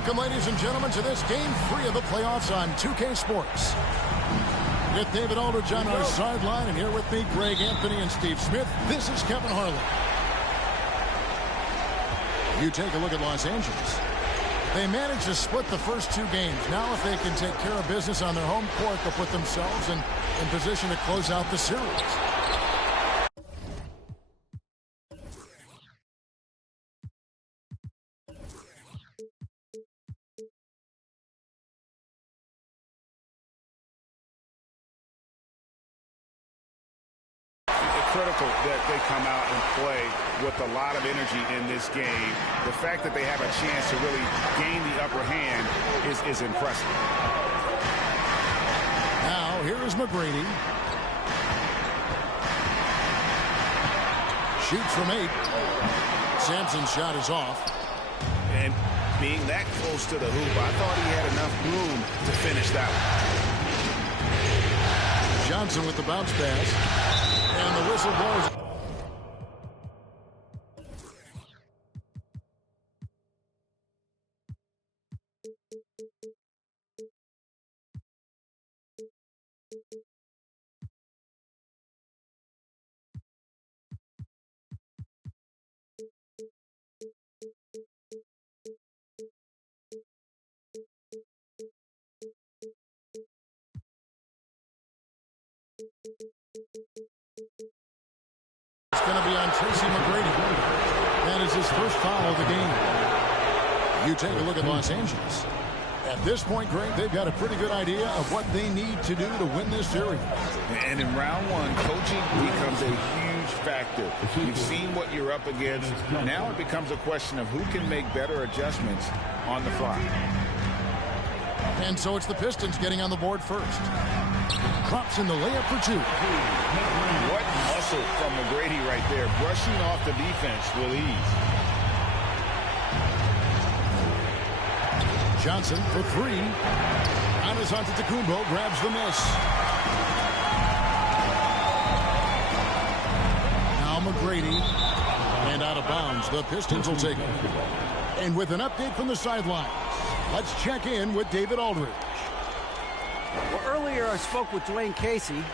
Welcome, ladies and gentlemen, to this Game 3 of the playoffs on 2K Sports. With David Aldridge on our sideline, and here with me, Greg Anthony and Steve Smith, this is Kevin Harlan. You take a look at Los Angeles. They managed to split the first two games. Now, if they can take care of business on their home court, they'll put themselves in position to close out the series. Critical that they come out and play with a lot of energy in this game. The fact that they have a chance to really gain the upper hand is impressive. Now, here is McGrady. Shoots from 8. Sampson's shot is off. And being that close to the hoop, I thought he had enough room to finish that one. Johnson with the bounce pass. And the whistle blows. It's going to be on Tracy McGrady. That is his first foul of the game. You take a look at Los Angeles. At this point, Greg, they've got a pretty good idea of what they need to do to win this series. And in round one, coaching becomes a huge factor. You've seen what you're up against. Now it becomes a question of who can make better adjustments on the fly. And so it's the Pistons getting on the board first. Crops in the layup for 2. What muscle from McGrady right there, brushing off the defense with ease. Johnson for 3. Giannis Antetokounmpo grabs the miss. Now McGrady. And out of bounds. The Pistons will take it. And with an update from the sidelines, let's check in with David Aldridge. Well, earlier I spoke with Dwayne Casey.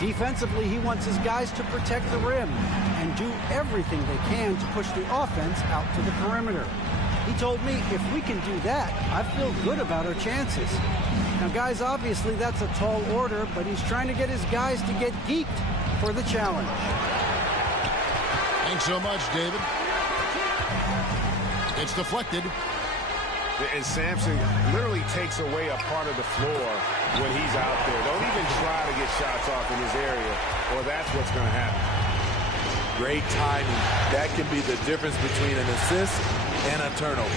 Defensively, he wants his guys to protect the rim and do everything they can to push the offense out to the perimeter. He told me if we can do that, I feel good about our chances. Now, guys, obviously that's a tall order, but he's trying to get his guys to get geeked for the challenge. Thanks so much, David. It's deflected. And Sampson literally takes away a part of the floor when he's out there. Don't even try to get shots off in his area, or that's what's going to happen. Great timing. That can be the difference between an assist and a turnover.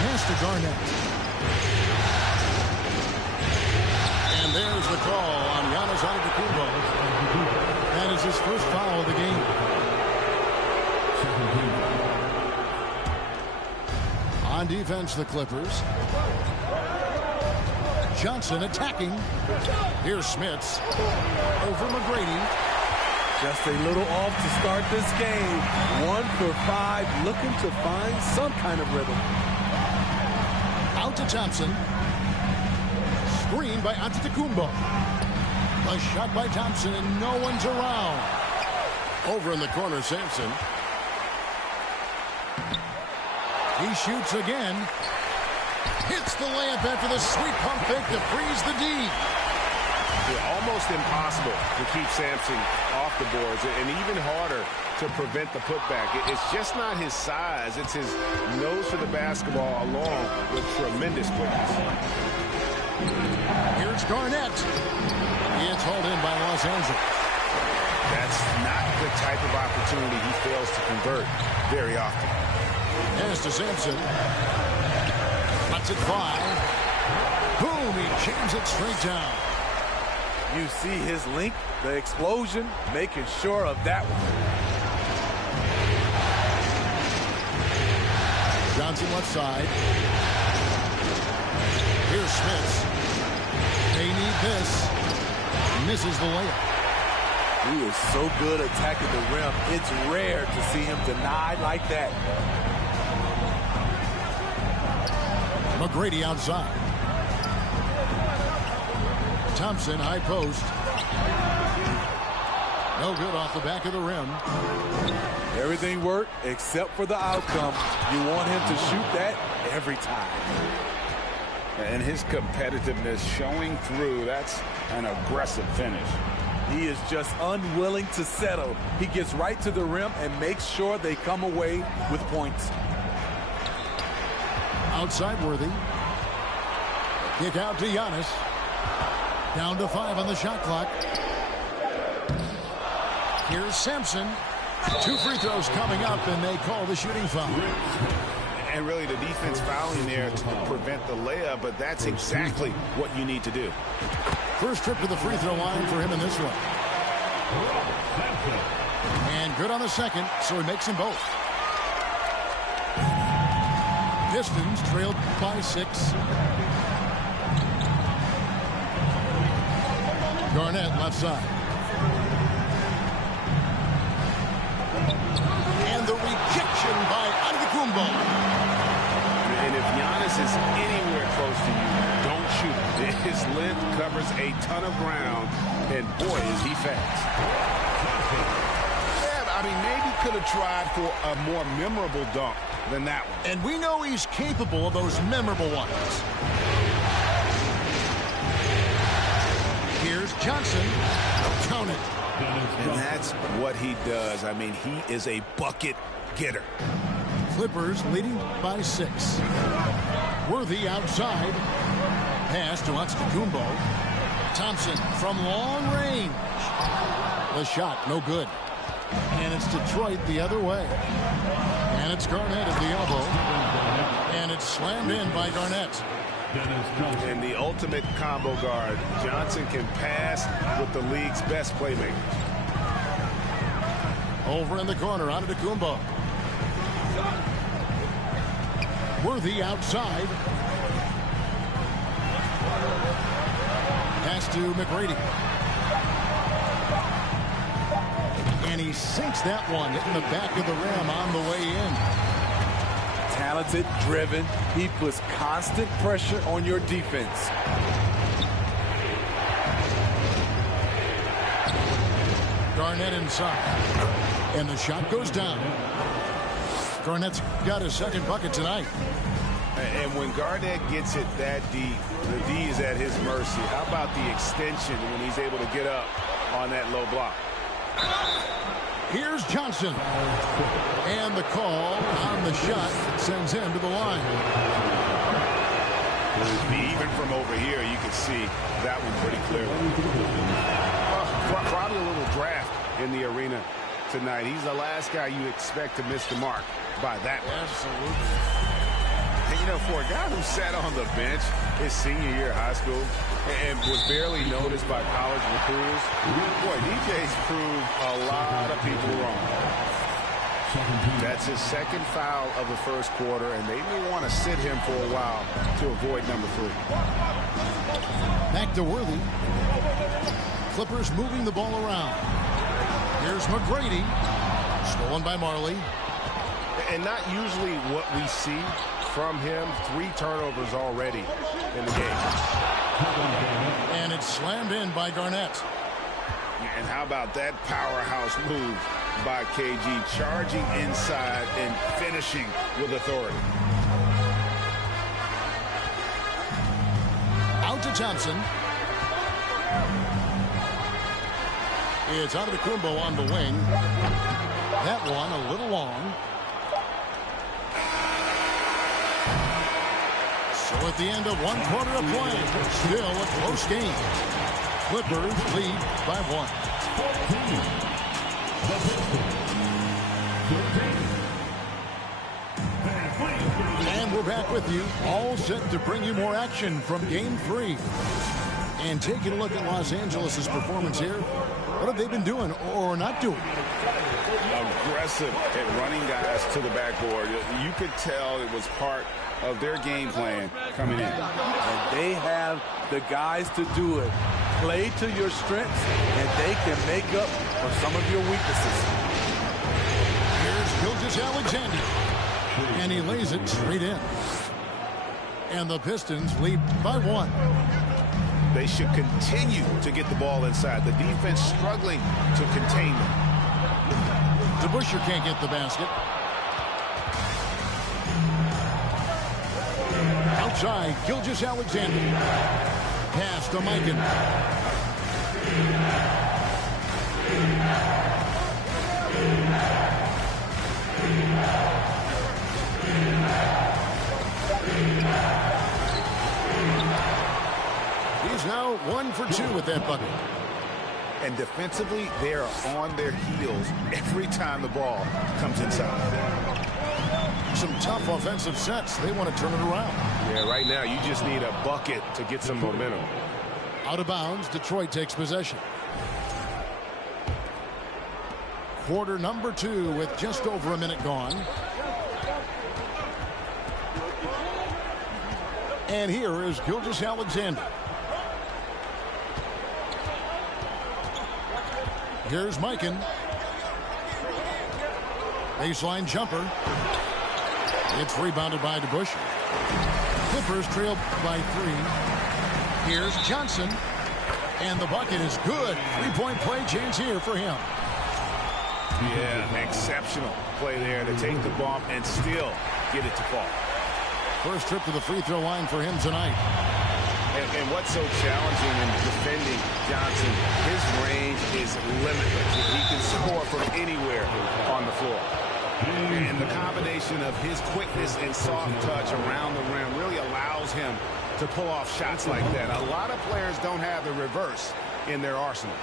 Pass to Garnett. And there's the call on Giannis Antetokounmpo. That is his first foul of the game. On defense, the Clippers. Johnson attacking. Here's Smits. Over McGrady. Just a little off to start this game. 1 for 5, looking to find some kind of rhythm. Out to Thompson. Screen by Antetokounmpo. A shot by Thompson, and no one's around. Over in the corner, Sampson. He shoots again. Hits the layup after the sweet pump fake to freeze the D. Almost impossible to keep Sampson off the boards, and even harder to prevent the putback. It's just not his size. It's his nose for the basketball along with tremendous quickness. Here's Garnett. It's hauled in by Los Angeles. That's not the type of opportunity he fails to convert very often. Pass to Sampson. Lets it fly. Boom, he jams it straight down. You see his length, the explosion, making sure of that one. Johnson left side. Here's Smits. They need this. Misses the layup. He is so good attacking the rim. It's rare to see him denied like that. McGrady outside. Thompson, high post. No good off the back of the rim. Everything worked except for the outcome. You want him to shoot that every time. And his competitiveness showing through. That's an aggressive finish. He is just unwilling to settle. He gets right to the rim and makes sure they come away with points. Outside Worthy. Kick out to Giannis. Down to 5 on the shot clock. Here's Sampson. 2 free throws coming up, and they call the shooting foul. And really the defense fouling there to prevent the layup, but that's exactly what you need to do. First trip to the free throw line for him in this one. And good on the second, so he makes them both. Pistons trailed by 6. Garnett left side. And the rejection by Antetokounmpo. And if Giannis is anywhere close to you, don't shoot. His length covers a ton of ground, and boy, is he fast. Yeah, I mean, maybe could have tried for a more memorable dunk than that one. And we know he's capable of those memorable ones. Here's Johnson. Count it. And that's what he does. I mean, he is a bucket getter. Clippers leading by 6. Worthy outside. Pass to Antetokounmpo. Thompson from long range. The shot, no good. And it's Detroit the other way. And it's Garnett at the elbow. And it's slammed in by Garnett. And the ultimate combo guard. Johnson can pass with the league's best playmaker. Over in the corner, Antetokounmpo. Worthy outside. Pass to McGrady. And he sinks that one, hitting the back of the rim on the way in. Talented, driven. He puts constant pressure on your defense. Garnett inside. And the shot goes down. Garnett's got his second bucket tonight. And when Garnett gets it that deep, the D is at his mercy. How about the extension when he's able to get up on that low block? Here's Johnson. And the call on the shot sends him to the line. Even from over here, you can see that one pretty clearly. Probably a little draft in the arena tonight. He's the last guy you expect to miss the mark by that much. Absolutely. And, you know, for a guy who sat on the bench his senior year of high school and was barely noticed by college recruiters, boy, DJ's proved a lot of people wrong. That's his second foul of the first quarter, and they may want to sit him for a while to avoid number 3. Back to Worthy. Clippers moving the ball around. Here's McGrady. Stolen by Marley. And not usually what we see from him. 3 turnovers already in the game. And it's slammed in by Garnett. And how about that powerhouse move by KG, charging inside and finishing with authority. Out to Thompson. It's Antetokounmpo on the wing. That one a little long. So at the end of 1 quarter of play, still a close game. Clippers lead by 1. And we're back with you, all set to bring you more action from Game 3. And taking a look at Los Angeles' performance here, what have they been doing or not doing? Aggressive at running guys to the backboard. You could tell it was part of their game plan coming in. And they have the guys to do it. Play to your strengths, and they can make up for some of your weaknesses. Here's Gilgeous-Alexander. And he lays it straight in. And the Pistons lead by 1. They should continue to get the ball inside. The defense struggling to contain them. DeBusschere can't get the basket. Outside, Gilgeous-Alexander. Pass to Mikan. He's now 1 for 2 with that bucket. And defensively, they are on their heels every time the ball comes inside. Some tough offensive sets. They want to turn it around. Yeah, right now you just need a bucket to get some momentum. Out of bounds, Detroit takes possession. Quarter number 2 with just over a minute gone. And here is Gilgeous-Alexander. Here's Mikan. Baseline jumper. It's rebounded by DeBusschere. Clippers trail by 3. Here's Johnson. And the bucket is good. 3-point play chance here for him. Yeah, exceptional play there to take the bump and still get it to fall. First trip to the free throw line for him tonight. And what's so challenging in defending Johnson, his range is limitless. He can score from anywhere on the floor. And the combination of his quickness and soft touch around the rim really allows him to pull off shots like that. A lot of players don't have the reverse in their arsenal.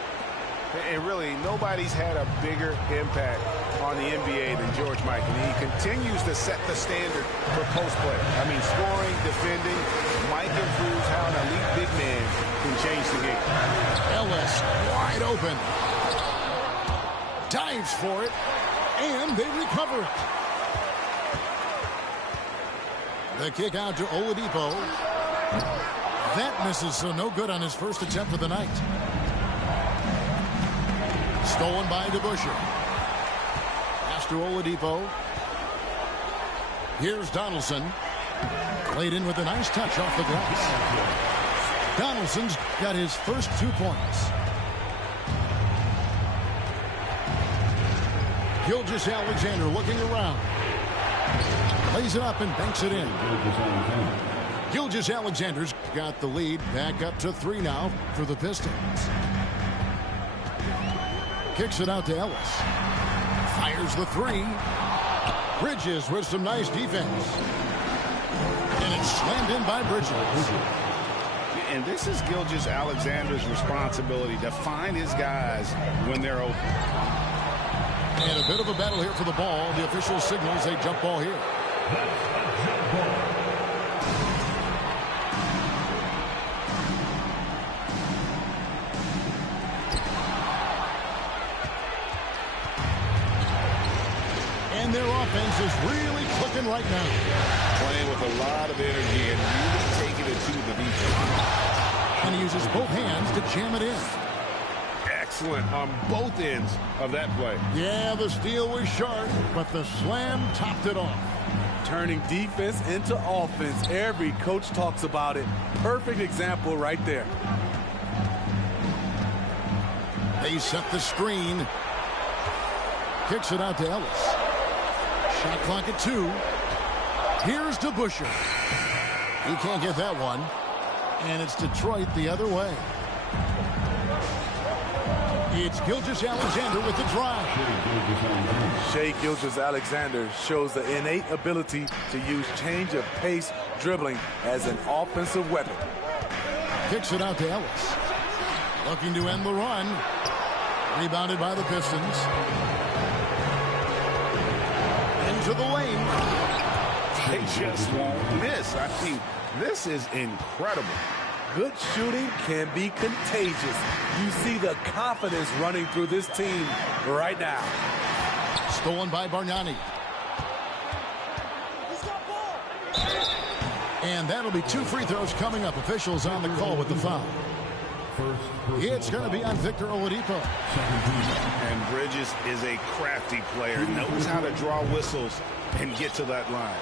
And really, nobody's had a bigger impact on the NBA than George Mikan. He continues to set the standard for post play. I mean, scoring, defending. Mikan proves how an elite big man can change the game. Ellis wide open. Dives for it. And they recover it. The kick out to Oladipo. That misses, so no good on his first attempt of the night. Stolen by DeBusschere. Pass to Oladipo. Here's Donaldson. Played in with a nice touch off the glass. Donaldson's got his first 2 points. Gilgeous-Alexander looking around. Lays it up and banks it in. Gilgeous-Alexander's got the lead back up to 3 now for the Pistons. Kicks it out to Ellis. Fires the 3. Bridges with some nice defense. And it's slammed in by Bridges. And this is Gilgeous-Alexander's responsibility to find his guys when they're open. And a bit of a battle here for the ball. The official signals a jump ball here. And their offense is really clicking right now. Playing with a lot of energy and really taking it to the defense. And he uses both hands to jam it in. Excellent on both ends of that play. Yeah, the steal was sharp, but the slam topped it off. Turning defense into offense. Every coach talks about it. Perfect example right there. They set the screen. Kicks it out to Ellis. Shot clock at 2. Here's DeBusschere. He can't get that one. And it's Detroit the other way. It's Gilgeous-Alexander with the drive. Shai Gilgeous-Alexander shows the innate ability to use change of pace dribbling as an offensive weapon. Kicks it out to Ellis. Looking to end the run. Rebounded by the Pistons. Into the lane. They just won't miss. I mean, this is incredible. Good shooting can be contagious. You see the confidence running through this team right now. Stolen by Bargnani. And that'll be 2 free throws coming up. Officials on the call with the foul. It's going to be on Victor Oladipo. And Bridges is a crafty player. Knows how to draw whistles and get to that line.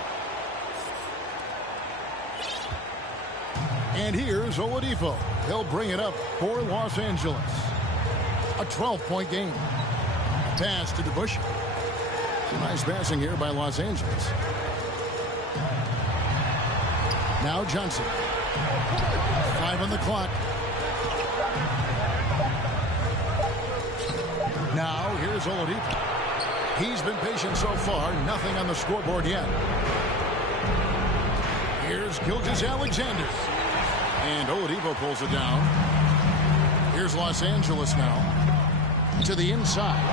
And here's Oladipo. He'll bring it up for Los Angeles. A 12-point game. Pass to DeBusschere. Some nice passing here by Los Angeles. Now Johnson. 5 on the clock. Now here's Oladipo. He's been patient so far. Nothing on the scoreboard yet. Here's Gilgeous-Alexander. And Oladipo pulls it down. Here's Los Angeles now. To the inside.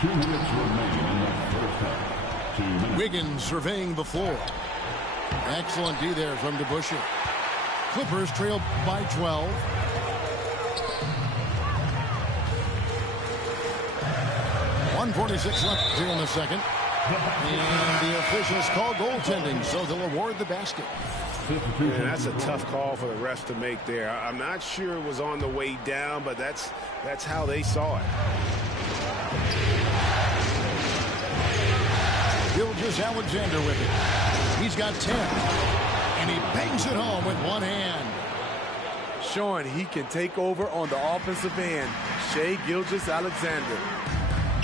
2 minutes remaining in the first half. 2 minutes. Wiggins surveying the floor. Excellent D there from DeBusschere. Clippers trail by 12. .146 left here in the second. And the officials call goaltending, so they'll award the basket. Man, that's a tough call for the refs to make there. I'm not sure it was on the way down, but that's how they saw it. Gilgeous-Alexander with it. He's got 10. And he bangs it home with one hand. Showing he can take over on the offensive end. Shai Gilgeous-Alexander.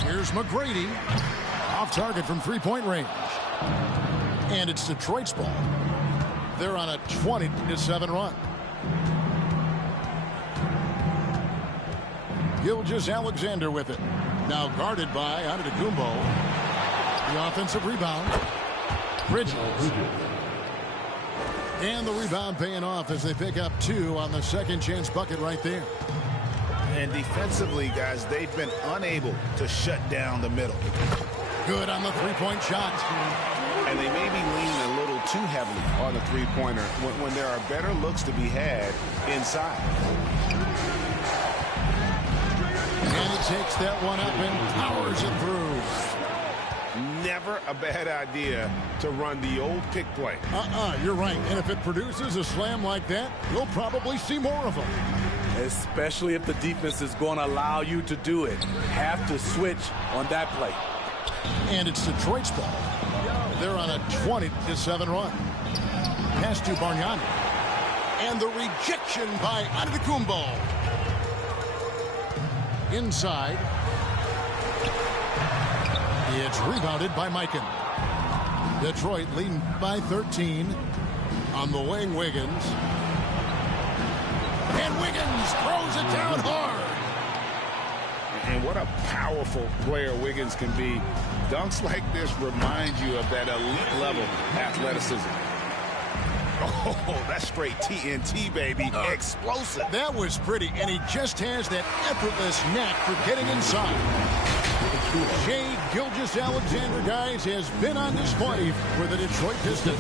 Here's McGrady. Off target from three-point range. And it's Detroit's ball. They're on a 20-7 run. Gilgeous-Alexander with it. Now guarded by Antetokounmpo. The offensive rebound. Bridges. And the rebound paying off as they pick up 2 on the second chance bucket right there. And defensively, guys, they've been unable to shut down the middle. Good on the three-point shot. And they may be leaning a little too heavily on the three-pointer when there are better looks to be had inside. And he takes that one up and powers it through. Never a bad idea to run the old pick play. You're right. And if it produces a slam like that, you'll probably see more of them. Especially if the defense is going to allow you to do it. Have to switch on that play. And it's Detroit's ball. They're on a 20-7 run. Pass to Bargnani. And the rejection by Antetokounmpo. Inside. It's rebounded by Mikan. Detroit leading by 13. On the wing, Wiggins. And Wiggins throws it down hard. And what a powerful player Wiggins can be. Dunks like this remind you of that elite level athleticism. Oh, that's straight TNT, baby. Explosive. That was pretty, and he just has that effortless knack for getting inside. Shai Gilgeous-Alexander, guys, has been on display for the Detroit Pistons.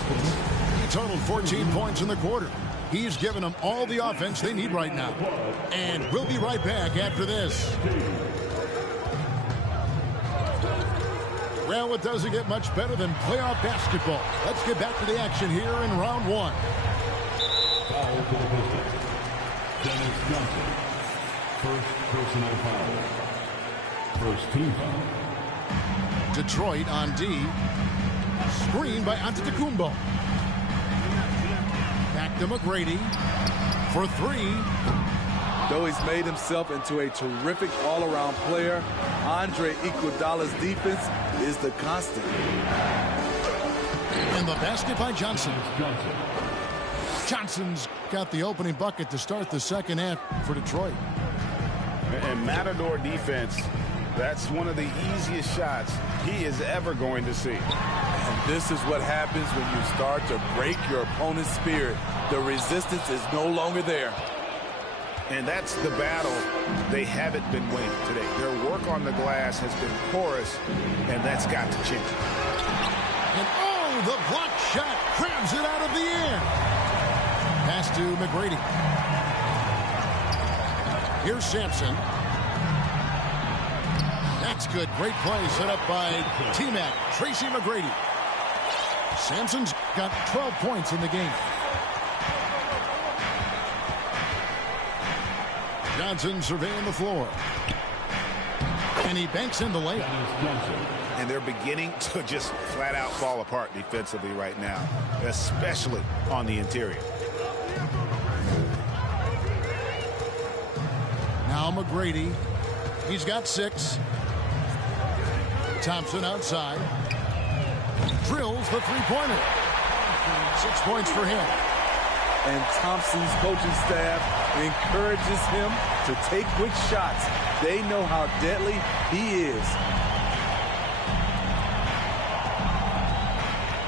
He totaled 14 points in the quarter. He's given them all the offense they need right now. And we'll be right back after this. Well, it doesn't get much better than playoff basketball. Let's get back to the action here in round 1. Foul for the Pistons. Dennis Johnson. First personal foul. First team foul. Detroit on D. Screen by Antetokounmpo. Back to McGrady for 3. Though he's made himself into a terrific all-around player, Andre Iguodala's defense is the constant. And the basket by Johnson. Johnson's got the opening bucket to start the second half for Detroit. And Matador defense, that's one of the easiest shots he is ever going to see. And this is what happens when you start to break your opponent's spirit. The resistance is no longer there. And that's the battle they haven't been winning today. Their work on the glass has been porous, and that's got to change. And oh, the block shot grabs it out of the air. Pass to McGrady. Here's Sampson. That's good. Great play set up by T-Mac, Tracy McGrady. Sampson's got 12 points in the game. Johnson surveying the floor. And he banks in the layup. And they're beginning to just flat out fall apart defensively right now, especially on the interior. Now McGrady. He's got 6. Thompson outside. Drills the three-pointer. 6 points for him. And Thompson's coaching staff encourages him to take quick shots. They know how deadly he is.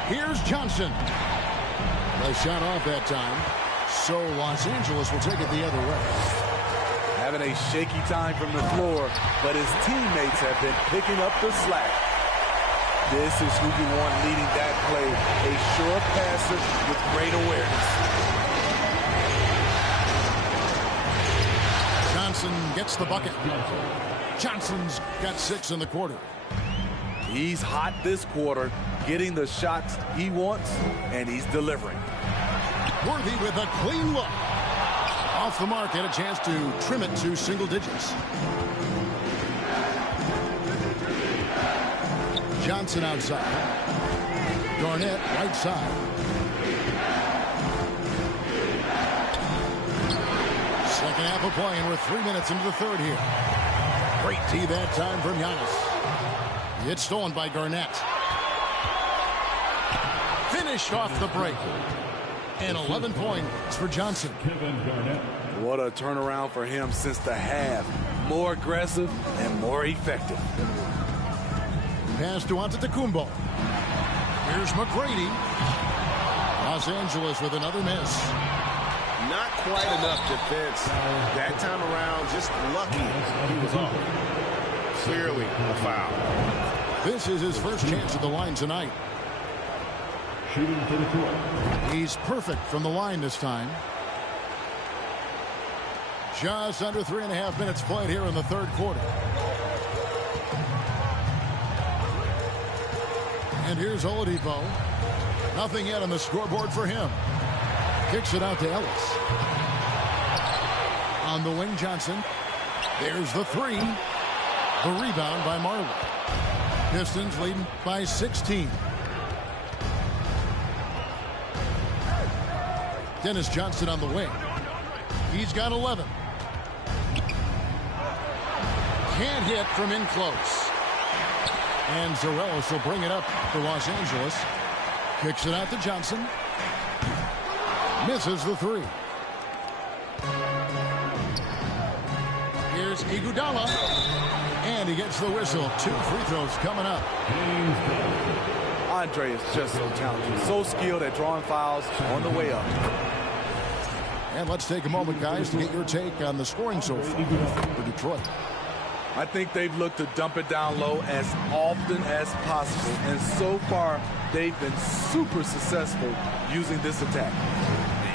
Here's Johnson. A shot off that time. So Los Angeles will take it the other way. Having a shaky time from the floor, but his teammates have been picking up the slack. This is who you want leading that play. A sure passer with great awareness. Johnson gets the bucket. Johnson's got 6 in the quarter. He's hot this quarter, getting the shots he wants, and he's delivering. Worthy with a clean look. Off the mark, and a chance to trim it to single digits. Johnson outside. Garnett right side. Second half of play, and we're 3 minutes into the third here. Great tee that time from Giannis. It's stolen by Garnett. Finished off the break. And 11 points for Johnson. What a turnaround for him since the half. More aggressive and more effective. Pass to Antetokounmpo. Here's McGrady. Los Angeles with another miss. Not quite enough defense. That time around, just lucky he was off. Clearly a foul. This is his first chance at the line tonight. Shooting for the court. He's perfect from the line this time. Just under 3.5 minutes played here in the third quarter. And here's Oladipo. Nothing yet on the scoreboard for him. Kicks it out to Ellis. On the wing, Johnson. There's the 3. The rebound by Marley. Pistons leading by 16. Dennis Johnson on the wing. He's got 11. Can't hit from in close. And Zarellis will bring it up for Los Angeles. Kicks it out to Johnson. Misses the 3. Here's Iguodala. And he gets the whistle. 2 free throws coming up. Andre is just so talented, so skilled at drawing fouls on the way up. And let's take a moment, guys, to get your take on the scoring so far for Detroit. I think they've looked to dump it down low as often as possible. And so far, they've been super successful using this attack.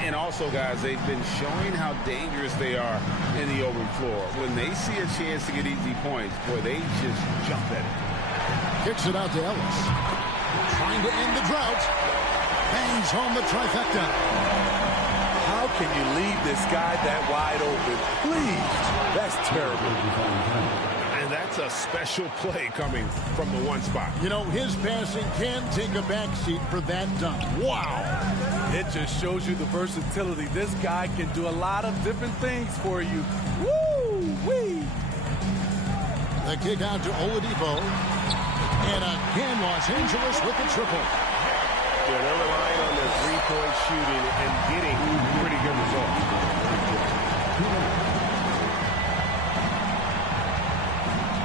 And also, guys, they've been showing how dangerous they are in the open floor. When they see a chance to get easy points, boy, they just jump at it. Kicks it out to Ellis. Trying to end the drought. Bangs home the trifecta. How can you leave this guy that wide open? Please. That's terrible. And that's a special play coming from the one spot. You know, his passing can take a backseat for that dunk. Wow. It just shows you the versatility. This guy can do a lot of different things for you. Woo-wee. The kick out to Oladipo. And again, Los Angeles with the triple. Yeah, they're relying on their three-point shooting and getting pretty good results.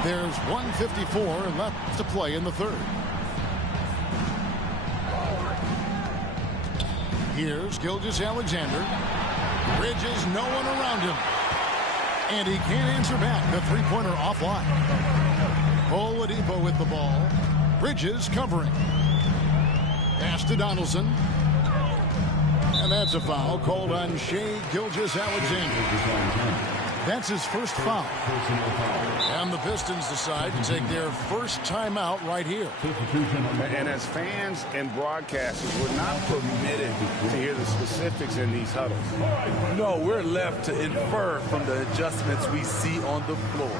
There's 1:54 left to play in the third. Here's Gilgeous-Alexander. Bridges, no one around him. And he can't answer back. The three-pointer offline. Oladipo with the ball. Bridges covering. Pass to Donaldson. And that's a foul called on Shai Gilgeous-Alexander. That's his first foul. And the Pistons decide to take their first timeout right here. And as fans and broadcasters, we're not permitted to hear the specifics in these huddles. No, we're left to infer from the adjustments we see on the floor.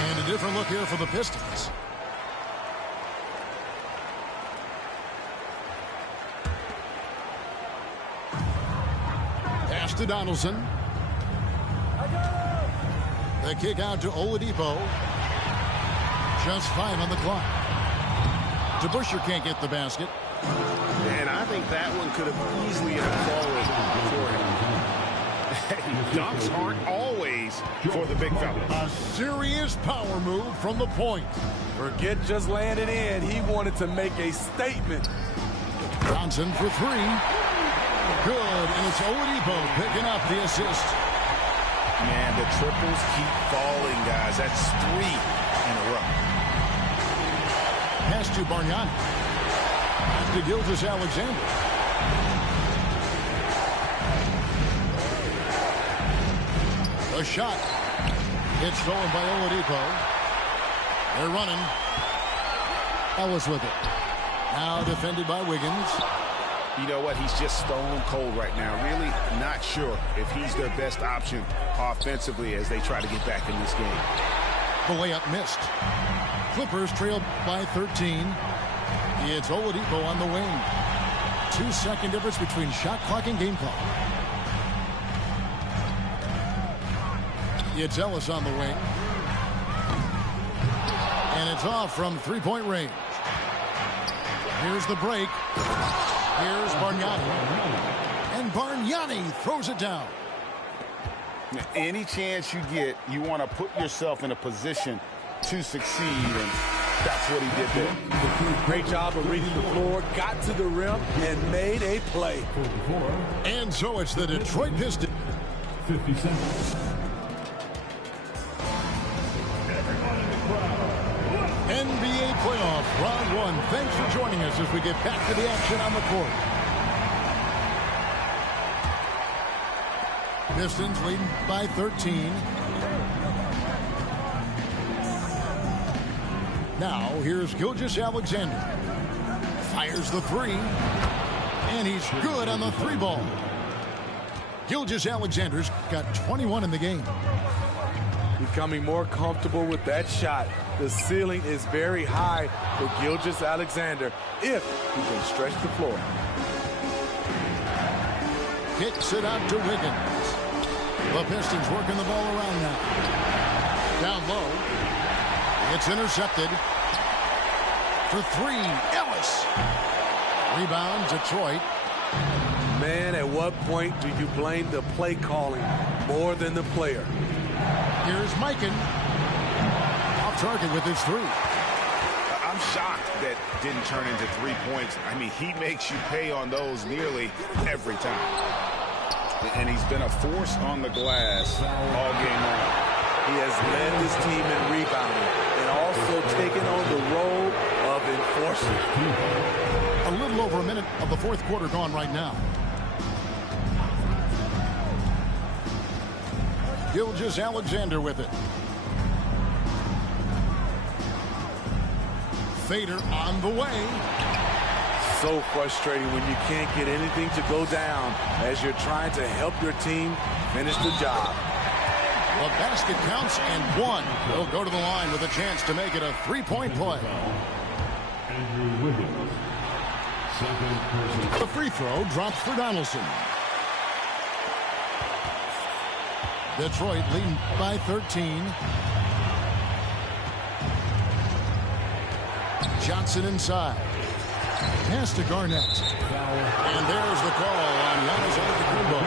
And a different look here for the Pistons. to Donaldson. The kick out to Oladipo. Just 5 on the clock. DeBusschere can't get the basket. And I think that one could have easily fallen for him. Dunks aren't always for the big fella. A serious power move from the point. Forget just laying it in. He wanted to make a statement. Johnson for 3. Good, and it's Oladipo picking up the assist. Man, the triples keep falling, guys. That's 3 in a row. Pass to Bargnani. Back to Gilgeous-Alexander. A shot. It's stolen by Oladipo. They're running. Ellis with it. Now defended by Wiggins. You know what? He's just stone cold right now. Really not sure if he's their best option offensively as they try to get back in this game. The layup missed. Clippers trail by 13. It's Oladipo on the wing. 2-second difference between shot clock and game clock. It's Ellis on the wing. And it's off from 3-point range. Here's the break. Here's Bargnani. And Bargnani throws it down. Any chance you get, you want to put yourself in a position to succeed, and that's what he did there. Great job of reading the floor, got to the rim, and made a play. And so it's the Detroit Pistons. 50 seconds. NBA playoff round 1. Thanks for joining us as we get back to the action on the court. Pistons leading by 13. Now here's Gilgeous-Alexander. Fires the 3. And he's good on the 3 ball. Gilgeous-Alexander's got 21 in the game. Becoming more comfortable with that shot. The ceiling is very high for Gilgeous-Alexander if he can stretch the floor. Kicks it out to Wiggins. The Pistons working the ball around now. Down low. It's intercepted. For 3, Ellis. Rebound, Detroit. Man, at what point do you blame the play calling more than the player? Here's Mikan. Off target with his 3. I'm shocked that didn't turn into 3 points. I mean, he makes you pay on those nearly every time. And he's been a force on the glass all game long. He has led his team in rebounding and also taken on the role of enforcer. A little over a minute of the 4th quarter gone right now. Gilgeous-Alexander with it. Fader on the way. So frustrating when you can't get anything to go down as you're trying to help your team finish the job. The basket counts and 1. He'll go to the line with a chance to make it a 3-point play. Andrew Wiggins. Second person. The free throw drops for Donaldson. Detroit leading by 13. Johnson inside. Pass to Garnett. And there's the call on Giannis Antetokounmpo.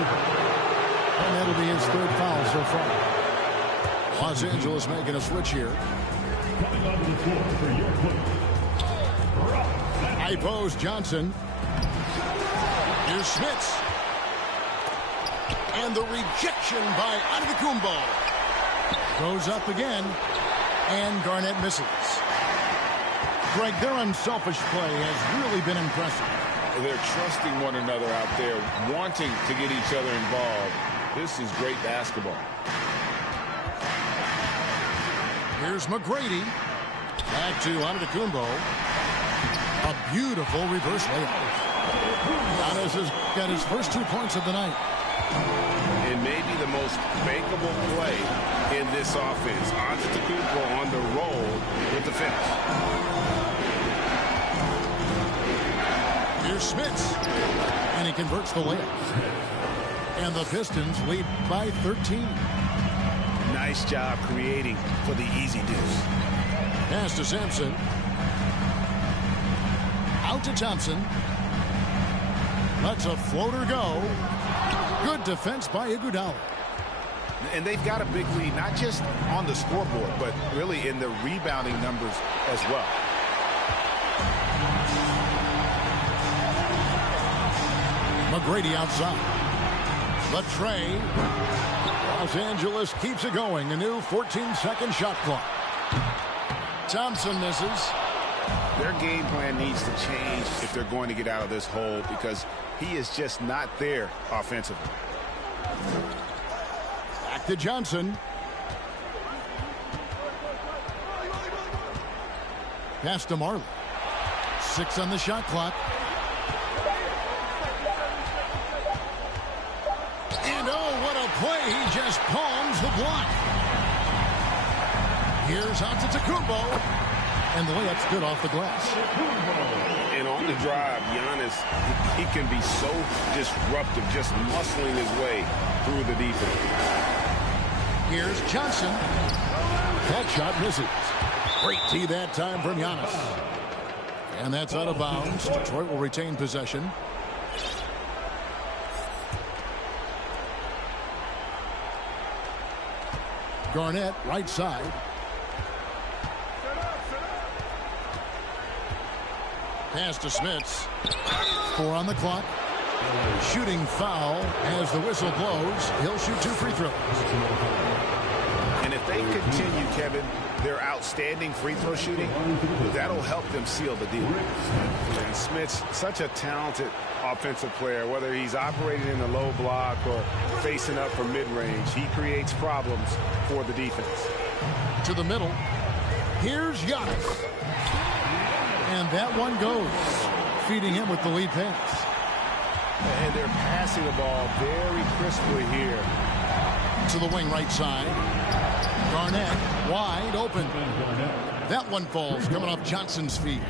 And that'll be his 3rd foul so far. Los Angeles making a switch here. Coming onto the floor for your Clippers. High post Johnson. Here's Smits. And the rejection by Antetokounmpo. Goes up again. And Garnett misses. Greg, their unselfish play has really been impressive. They're trusting one another out there, wanting to get each other involved. This is great basketball. Here's McGrady. Back to Antetokounmpo. A beautiful reverse layup. Giannis has got his first 2 points of the night. And maybe the most makeable play in this offense. Antetokounmpo on the roll with the finish. Here's Smits. And he converts the layup. And the Pistons lead by 13. Nice job creating for the easy deuce. Pass to Sampson. Out to Thompson. Lets a floater go. Good defense by Iguodala. And they've got a big lead, not just on the scoreboard, but really in the rebounding numbers as well. McGrady outside. Latrey. Los Angeles keeps it going. A new 14-second shot clock. Thompson misses. Their game plan needs to change if they're going to get out of this hole, because he is just not there offensively. Back to Johnson. Pass to Marley. 6 on the shot clock. And oh, what a play. He just palms the block. Here's Antetokounmpo. And the layup's good off the glass. And on the drive, Giannis, he can be so disruptive, just muscling his way through the defense. Here's Johnson. That shot misses. Great tee that time from Giannis. And that's out of bounds. Detroit will retain possession. Garnett, right side. Pass to Smits. 4 on the clock. Shooting foul as the whistle blows. He'll shoot 2 free throws. And if they continue, Kevin, their outstanding free throw shooting, that'll help them seal the deal. And Smits, such a talented offensive player, whether he's operating in the low block or facing up for mid-range, he creates problems for the defense. To the middle. Here's Giannis. And that one goes, feeding him with the lead pass. And they're passing the ball very crisply here. To the wing right side. Garnett wide open. That one falls, coming off Johnson's feet.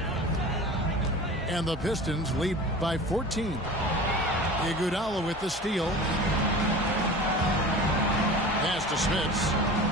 And the Pistons lead by 14. Iguodala with the steal. Pass to Smits.